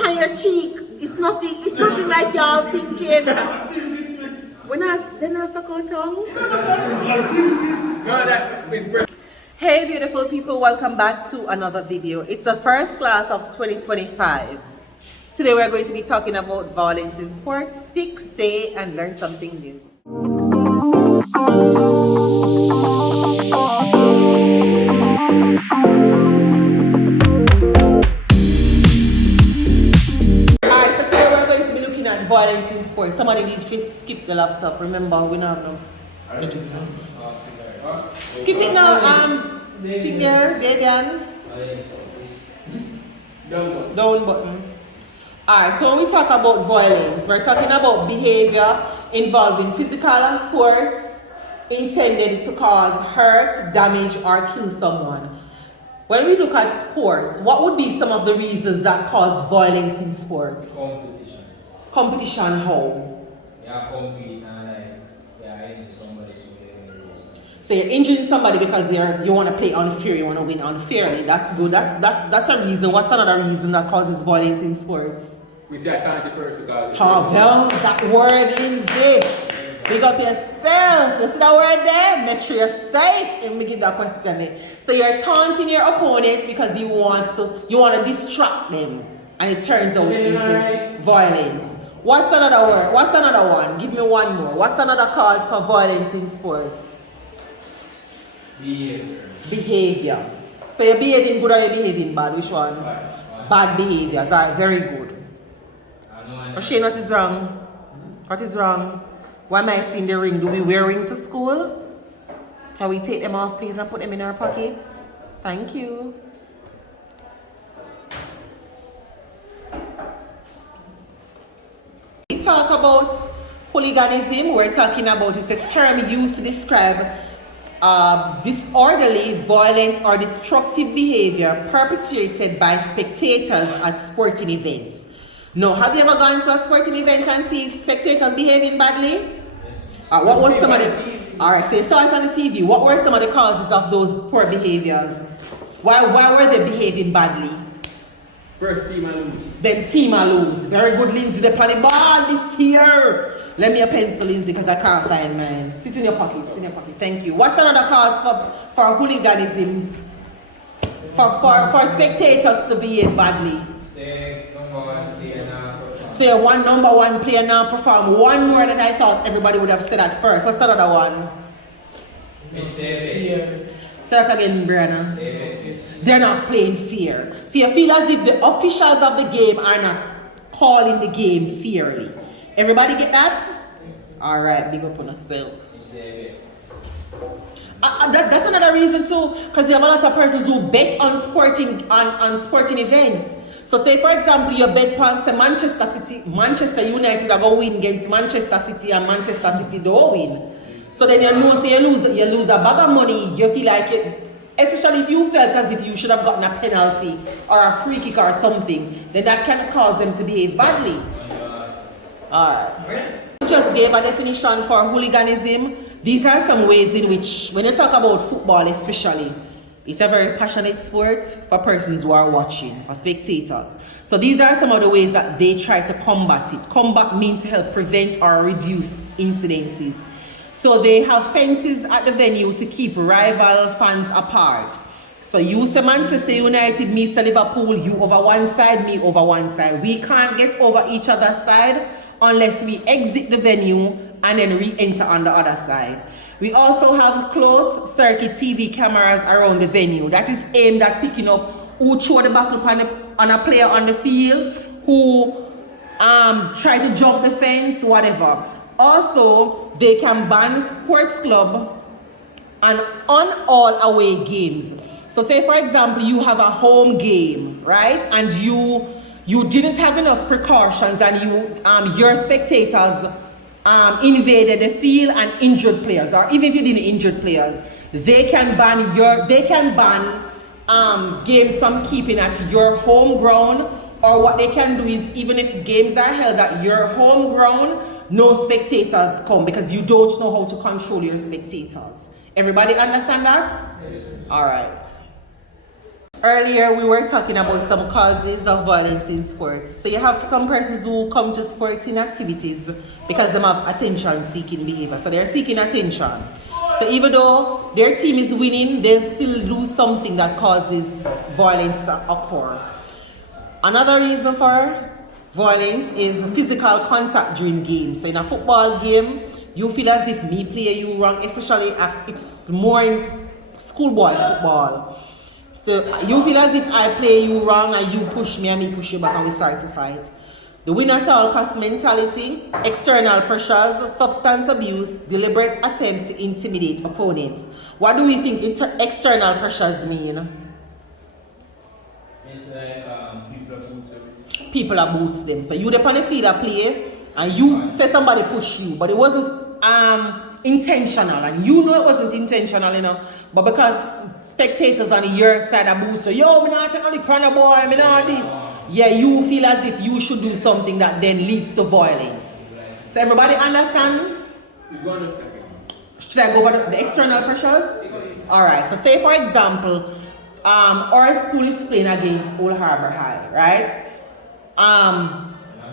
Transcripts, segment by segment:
on your cheek. It's nothing like y'all thinking. They're not suck our tongue. Hey beautiful people, welcome back to another video. It's the first class of 2025. Today we're going to be talking about violence in sports. Stick, stay, and learn something new. Alright, so today we're going to be looking at violence in sports. Somebody need to skip the laptop. Remember, we don't have no. Skip it now, thing there, Davian. Down button. Alright, so when we talk about violence, we're talking about behavior involving physical force intended to cause hurt, damage, or kill someone. When we look at sports, what would be some of the reasons that cause violence in sports? Competition. Competition how? Yeah, compete and injure somebody to get in the race. So you're injuring somebody because you want to play unfair, you want to win unfairly. That's good. That's a reason. What's another reason that causes violence in sports? We say I can't differ to God. Well, that word, Lindsay. Big up yourself. You see that word there? Make sure you say it and me give that question there. So you're taunting your opponent because you want to distract them, and it turns out into violence. What's another word? What's another one? Give me one more. What's another cause for violence in sports? Behavior. So you're behaving good or you're behaving bad? Which one? Bad behaviors. Alright, very good. Shane, what is wrong? What is wrong? Why am I seeing the ring? Do we wear ring to school? Can we take them off, please, and put them in our pockets? Thank you. We talk about hooliganism. We're talking about, it's a term used to describe disorderly, violent, or destructive behavior perpetrated by spectators at sporting events. Now, have you ever gone to a sporting event and see spectators behaving badly? Yes. What was some of the... Alright, so you saw it on the TV. What were some of the causes of those poor behaviors? Why were they behaving badly? First team I lose. Then team I lose. Very good, Lindsay. They play the ball this year. Let me a pencil, Lindsay, because I can't find mine. Sit in your pocket. Sit in your pocket. Thank you. What's another cause for hooliganism? For spectators to behave badly? Say one number one player now perform. One more that I thought everybody would have said at first. What's another one? Say that again, Brianna. They're not playing fair. So you feel as if the officials of the game are not calling the game fairly. Everybody get that? Alright, big up on yourself. That's another reason too, because you have a lot of persons who bet on sporting events. So say for example you bet on Manchester United are going to win against Manchester City and Manchester City don't win. So then you know, say you lose a bag of money, you feel like it, especially if you felt as if you should have gotten a penalty or a free kick or something, then that can cause them to behave badly. Alright. Just gave a definition for hooliganism. These are some ways in which, when you talk about football especially, it's a very passionate sport for persons who are watching, for spectators. So these are some of the ways that they try to combat it. Combat means to help prevent or reduce incidences. So they have fences at the venue to keep rival fans apart. So you say Manchester United, me say Liverpool, you over one side, me over one side. We can't get over each other's side unless we exit the venue and then re-enter on the other side. We also have closed circuit TV cameras around the venue. That is aimed at picking up who throw the bottle on a player on the field, who try to jump the fence, whatever. Also, they can ban sports club and on all away games. So say for example, you have a home game, right? And you didn't have enough precautions and your spectators invaded the field and injured players, or even if you didn't injure players, they can ban games from keeping at your home ground, or what they can do is, even if games are held at your home ground, no spectators come because you don't know how to control your spectators. Everybody understand that? Yes, sir. All right. Earlier, we were talking about some causes of violence in sports. So you have some persons who come to sporting activities because they have attention-seeking behavior. So they're seeking attention. So even though their team is winning, they still do something that causes violence to occur. Another reason for violence is physical contact during games. So in a football game, you feel as if me play you wrong, especially if it's more in schoolboy football. So you feel as if I play you wrong and you push me and me push you back and we start to fight. The win at all cost mentality, external pressures, substance abuse, deliberate attempt to intimidate opponents. What do we think external pressures mean? It's like people are boots. People are boots them. So you dep on the field of play and you say somebody push you, but it wasn't intentional, and you know it wasn't intentional, you know. But because spectators on your side are boots, so yo, me not take a lick from the boy, me not this. Yeah, you feel as if you should do something that then leads to violence. So everybody understand? Should I go over the external pressures? Alright, so say for example, our school is playing against Old Harbor High, right?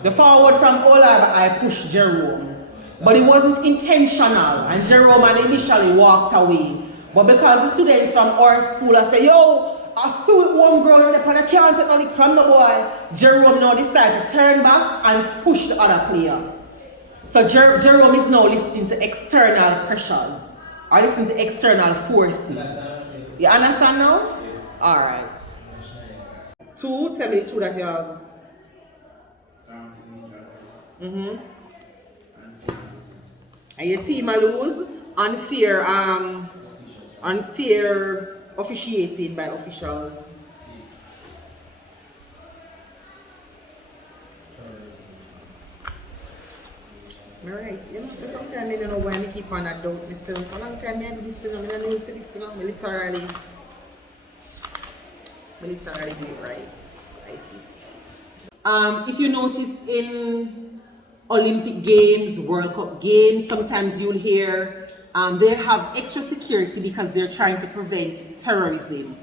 The forward from Old Harbor High pushed Jerome, but it wasn't intentional, and Jerome had initially walked away. But because the students from our school are say, yo, I threw it one girl on the pan, I can't take nothing from the boy, Jerome now decided to turn back and push the other player. So Jerome is now listening to external pressures, or listening to external forces. You understand now? Alright. Two, tell me the two that you have. And your team will lose. Unfair officiating by officials. Alright, you know, so sometimes I don't know why I keep on adult myself. For a long time I do this, you know, I don't know to this, you know, I literally do it right. I think. If you notice in Olympic Games, World Cup Games, sometimes you'll hear they have extra security because they're trying to prevent terrorism.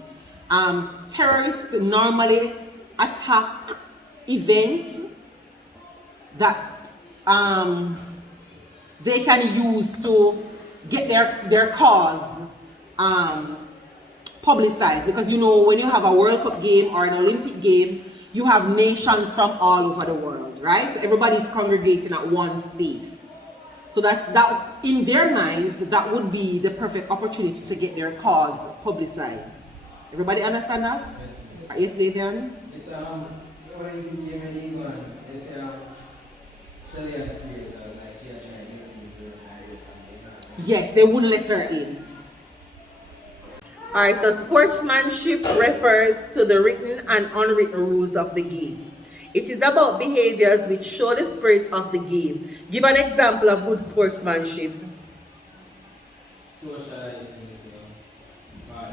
Terrorists normally attack events that they can use to get their cause publicized, because you know when you have a World Cup game or an Olympic game, you have nations from all over the world, right? So everybody's congregating at one space. So that in their minds, that would be the perfect opportunity to get their cause publicized. Everybody understand that? Yes, Davian? It's Olympic game in England. It's yes, they wouldn't let her in. Alright, so sportsmanship refers to the written and unwritten rules of the game. It is about behaviors which show the spirit of the game. Give an example of good sportsmanship.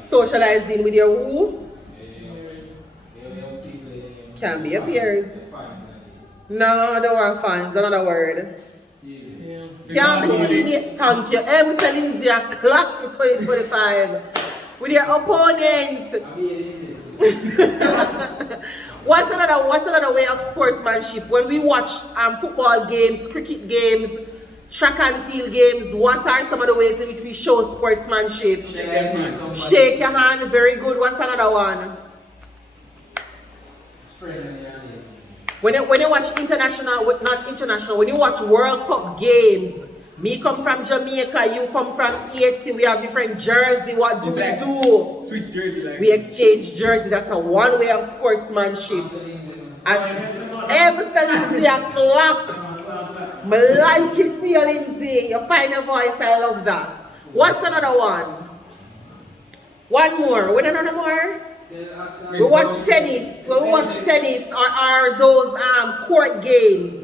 Socializing with your who? Can be your peers. No, I don't want fans, another word. Can be teammate. Thank you. M. Lindsay a clock for 2025. With your opponent. What's another way of sportsmanship? When we watch football games, cricket games, track and field games, what are some of the ways in which we show sportsmanship? Shake your hand, very good. What's another one? When you watch international, not international, when you watch World Cup games, me come from Jamaica, you come from Haiti, we have different jersey. What do we do? Switch jersey. We exchange jersey. That's a one way of sportsmanship. And every Lindsay a clock. I like it for you, Lindsay. Your final voice, I love that. What's another one? One more. What another more? We watch tennis. We watch tennis or those court games.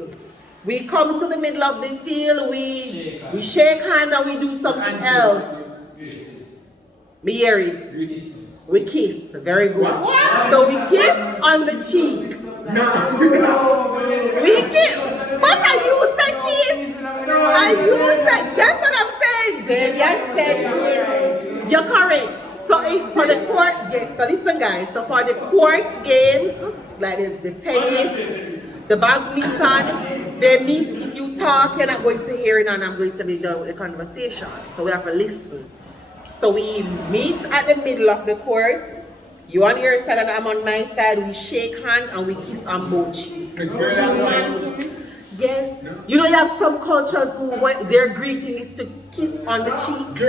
We come to the middle of the field, we shake hands and we do something else. We hear it. We kiss. Very good. So we kiss on the cheek. No. We kiss. But I use the kiss. I use that. That's what I'm saying. Davian said kiss. You're correct. So for the court, yes. so listen guys, so for the court games, like the tennis, the badminton, they meet, if you talk, you're not going to hear it and I'm going to be done with the conversation. So we have to listen. So we meet at the middle of the court. You on your side and I'm on my side. We shake hands and we kiss on both cheeks. Yes. You know you have some cultures who their greeting is to kiss on the cheek.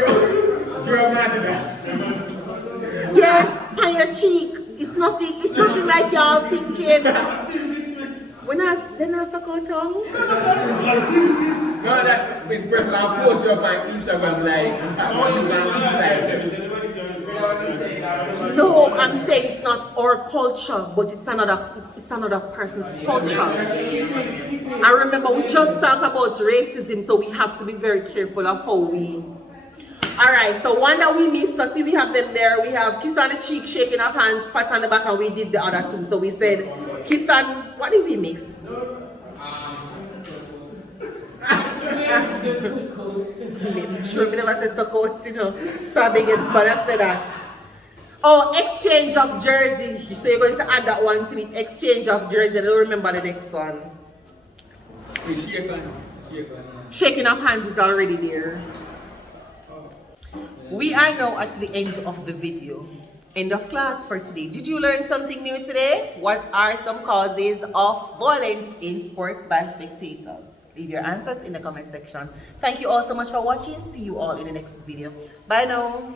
Yeah, on your cheek. It's nothing like y'all thinking. They're not suck on tongue. No, that big person, I'll post you up on Instagram like, No, I'm saying it's not our culture, but it's another person's culture. I remember we just talked about racism, so we have to be very careful of how we. Alright, so one that we missed, so see we have them there. We have kiss on the cheek, shaking of hands, pat on the back, and we did the other two. So we said kiss on, what did we miss? Sure, we never said suck out, you know. So I begin, but I said that. Oh, exchange of jersey. So you're going to add that one to it. Exchange of jersey. I don't remember the next one. Shaking of hands is already there. We are now at the end of the video. End of class for today. Did you learn something new today? What are some causes of violence in sports by spectators? Leave your answers in the comment section. Thank you all so much for watching. See you all in the next video. Bye now.